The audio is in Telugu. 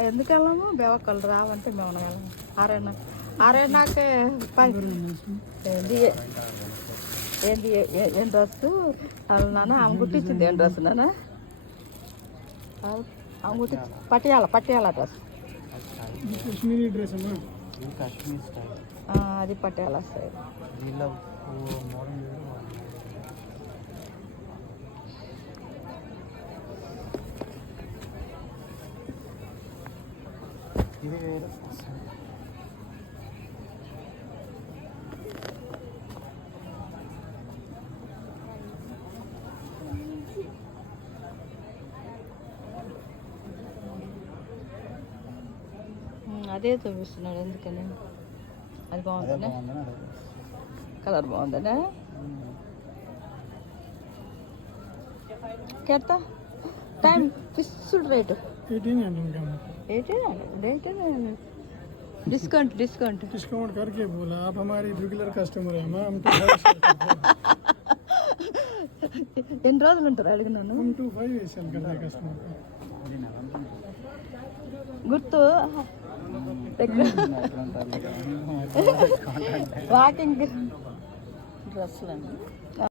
ఎందుకు వెళ్ళాము బేవక్కలు రావంటే మేము వెళ్ళాము ఆరేనాకే ఏంది ఏంది ఏం డ్రెస్ నాన్న ఆమె కుట్టించింది ఏం డ్రెస్ నాన్న ఆమె కుట్టి పట్టియాల డ్రెస్ కాశ్మీరీ డ్రెస్ అమ్మా అది పట్టియాల స్టైల్ ఇది వేరే అదే చూపిస్తున్నాడు ఎందుకని అది బాగుందనే కలర్ బాగుందనే కెడతా టైం ఫిక్స్డ్ రేటు 1800 डिस्काउंट करके बोला आप हमारी रेगुलर कस्टमर है मैम ఎన్ని రోజులు ఉంటారు అడిగినాను हम 25 सेल करते हैं कस्टमर को గుర్తు వాకింగ్ డ్రెస్లు అండి